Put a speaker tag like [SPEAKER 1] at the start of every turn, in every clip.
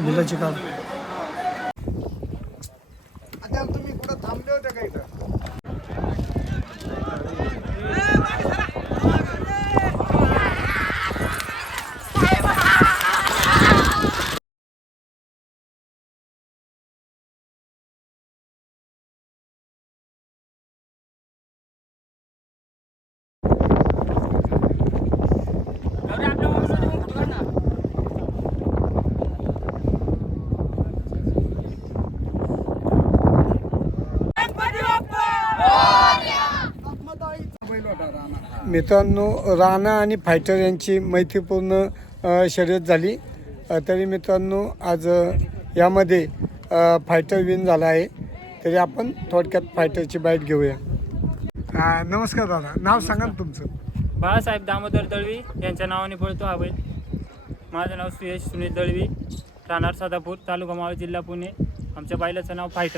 [SPEAKER 1] बिलाची काढ.
[SPEAKER 2] आता तुम्ही कुठं थांबले होते का इथं?
[SPEAKER 1] मित्रांनो, राणा आणि फायटर यांची मैत्रीपूर्ण शर्यत झाली. तरी मित्रांनो आज यामध्ये फायटर विन झाला आहे. तरी आपण थोडक्यात फायटरची बाईट घेऊया. नमस्कार दादा, नाव सांगा ना तुमचं.
[SPEAKER 3] बाळासाहेब दामोदर दळवी यांच्या नावाने पळतो हा बैल. माझं नाव सुयश सुनील दळवी, राहणार सदापूर, तालुका मावळ, जिल्हा पुणे. आमच्या बैलाचं नाव फायटर.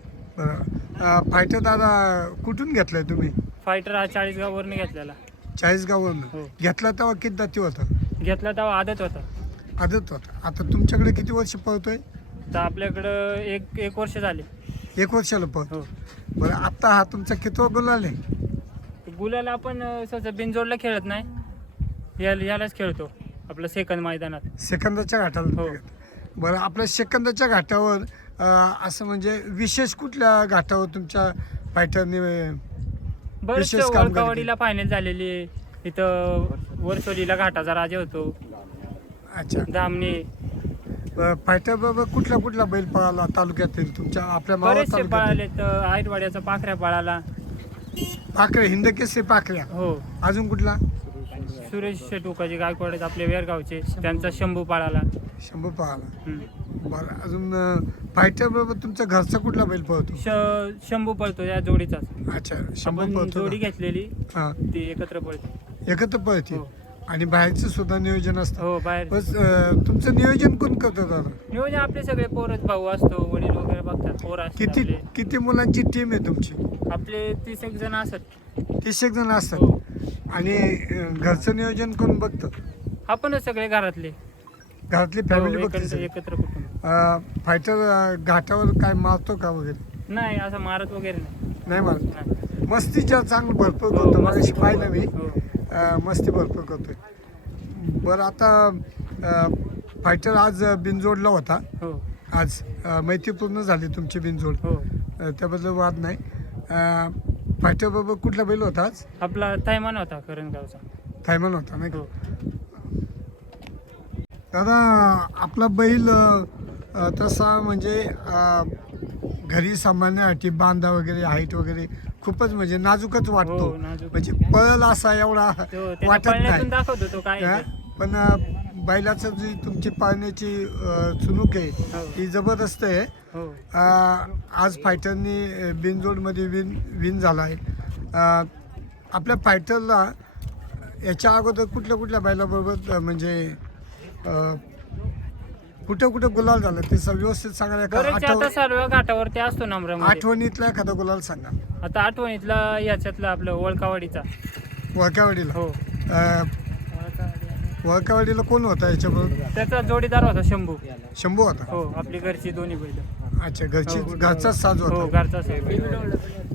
[SPEAKER 1] बरं, फायटर दादा कुठून घेतलाय तुम्ही?
[SPEAKER 3] फायटर हा 40गाववरून घेतलेला.
[SPEAKER 1] 40गाववरून
[SPEAKER 3] हो.
[SPEAKER 1] घेतला तेव्हा किती दाती होता?
[SPEAKER 3] घेतला तेव्हा आदत होता.
[SPEAKER 1] आदत होता. आता तुमच्याकडे किती वर्ष पळतोय?
[SPEAKER 3] तर आपल्याकडं एक वर्ष झाले.
[SPEAKER 1] 1 वर्षाला पळतो.
[SPEAKER 3] हो.
[SPEAKER 1] बरं, आता हा तुमचा कितवा गुलाल आहे?
[SPEAKER 3] गुलाला आपण सहसा बिनजोडला खेळत नाही, यालाच खेळतो आपलं सेकंद मैदानात.
[SPEAKER 1] सेकंदाच्या घाटाला.
[SPEAKER 3] हो.
[SPEAKER 1] बरं, आपल्या सेकंदाच्या घाटावर असं म्हणजे विशेष कुठल्या घाटावर तुमच्या फायटरने
[SPEAKER 3] बरेच
[SPEAKER 1] विशेष कामगिरी
[SPEAKER 3] वळकावाडीला फायनल झालेली आहे. इथं वरसोलीला घाटाचा राजा होतो.
[SPEAKER 1] अच्छा.
[SPEAKER 3] धामणे
[SPEAKER 1] फायटर बरोबर कुठला बैल पळाला तालुक्यातील तुमच्या आपल्या मावळ
[SPEAKER 3] बरेचसे
[SPEAKER 1] तालुक्यात?
[SPEAKER 3] पळाले. तर आईरवाड्याचा पाखऱ्या पळाला.
[SPEAKER 1] पाखरे, हिंदकेसरी पाखऱ्या.
[SPEAKER 3] हो.
[SPEAKER 1] अजून कुठला?
[SPEAKER 3] सुरेश टोकाचे गायकवाड आपले वेरगावचे, त्यांचा शंभू पळाला.
[SPEAKER 1] शंभू पळाला. बरं, अजून फायटर बरोबर तुमच्या घरचा कुठला बैल पळतो?
[SPEAKER 3] शंभू पळतो या जोडीचाच.
[SPEAKER 1] अच्छा, शंभू
[SPEAKER 3] आपण
[SPEAKER 1] पळतो.
[SPEAKER 3] जोडी घेतलेली
[SPEAKER 1] हां,
[SPEAKER 3] ती एकत्र पळते.
[SPEAKER 1] एकत्र पळते.
[SPEAKER 3] हो.
[SPEAKER 1] आणि बाहेरचं सुद्धा नियोजन असतं.
[SPEAKER 3] हो, बाहेर
[SPEAKER 1] बस तुमचं नियोजन कोण करतं दादा?
[SPEAKER 3] नियोजन आपले सगळे पोरच, भाऊ असतो, वडील वगैरे बघतात, पोर असतात
[SPEAKER 1] किती
[SPEAKER 3] आपले.
[SPEAKER 1] किती मुलांची टीम आहे तुमची?
[SPEAKER 3] आपले 30 जण असतात.
[SPEAKER 1] 30 जण असतात.
[SPEAKER 3] हो.
[SPEAKER 1] आणि घरचं नियोजन कोण बघतं?
[SPEAKER 3] आपणच सगळे घरातले.
[SPEAKER 1] घरातली
[SPEAKER 3] हो,
[SPEAKER 1] फॅमिली बघते सगळी?
[SPEAKER 3] एकत्र कुटुंब.
[SPEAKER 1] फायटर घाटावर काय मारतो का वगैरे?
[SPEAKER 3] नाही, असं मारत वगैरे नाही.
[SPEAKER 1] नाही मारत.
[SPEAKER 3] नाही.
[SPEAKER 1] मस्तीच्या चांगलं भरपूर
[SPEAKER 3] हो,
[SPEAKER 1] करतो.
[SPEAKER 3] मस्ती
[SPEAKER 1] मग पाहिलं मी.
[SPEAKER 3] हो.
[SPEAKER 1] मस्ती भरपूर करतोय. बरं, आता फायटर आज बिनजोडला होता.
[SPEAKER 3] हो.
[SPEAKER 1] आज मैत्रीपूर्ण झाली तुमची बिनजोड.
[SPEAKER 3] हो.
[SPEAKER 1] त्याबद्दल वाद नाही. फायटर बरोबर कुठला बैल होता आज?
[SPEAKER 3] आपला थैमान होता करंजगावचा.
[SPEAKER 1] थायमान होता नाही का?
[SPEAKER 3] हो.
[SPEAKER 1] दादा, आपला बैल तसा म्हणजे घरी सांभाळण्यासाठी बांधा वगैरे, हाईट वगैरे खूपच म्हणजे नाजूकच वाटतो.
[SPEAKER 3] हो, नाजूक.
[SPEAKER 1] म्हणजे पळल असा एवढा
[SPEAKER 3] तो त्याच्या
[SPEAKER 1] वाटत
[SPEAKER 3] पळण्यातून
[SPEAKER 1] नाही.
[SPEAKER 3] दाखवतो तो काय आहे ते.
[SPEAKER 1] पण बैलाचं जी तुमची पाळण्याची चुणूक आहे
[SPEAKER 3] हो.
[SPEAKER 1] ती जबरदस्त आहे.
[SPEAKER 3] हो.
[SPEAKER 1] आज फायटरनी बिनजोडमध्ये विन झाला आहे. आपल्या फायटरला याच्या अगोदर कुठल्या बैलाबरोबर म्हणजे कुठं गुलाल झालं ते व्यवस्थित सांगा.
[SPEAKER 3] बरेचसे आता सर्व घाटावरती असतो नम्रामध्ये.
[SPEAKER 1] आठवणीतला एखादा गुलाल सांगा.
[SPEAKER 3] आता आठवणीतला याच्यातला आपलं वळकावाडीचा.
[SPEAKER 1] वळकावाडीला.
[SPEAKER 3] हो.
[SPEAKER 1] वळकावाडीला कोण होता याच्याबरोबर?
[SPEAKER 3] त्याचा जोडीदार होता शंभू.
[SPEAKER 1] शंभू होता.
[SPEAKER 3] हो, आपली घरची दोन्ही बैल.
[SPEAKER 1] अच्छा,
[SPEAKER 3] हो.
[SPEAKER 1] घरचाच साज
[SPEAKER 3] हो,
[SPEAKER 1] होता.
[SPEAKER 3] घरचा सगळं.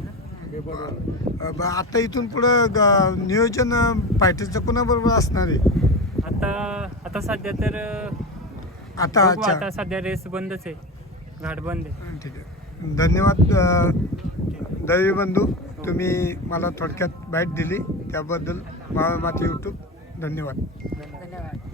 [SPEAKER 1] आता इथून पुढं नियोजन फायटरचं कोणाबरोबर असणार आहे?
[SPEAKER 3] आता सध्या तर
[SPEAKER 1] आता
[SPEAKER 3] बघू, आता सध्या रेस बंदच आहे, घाट बंद आहे.
[SPEAKER 1] ठीक आहे. धन्यवाद दळवी बंधू, तुम्ही मला थोडक्यात बाईट दिली त्याबद्दल मावळ माती यूट्यूब धन्यवाद.
[SPEAKER 3] धन्यवाद.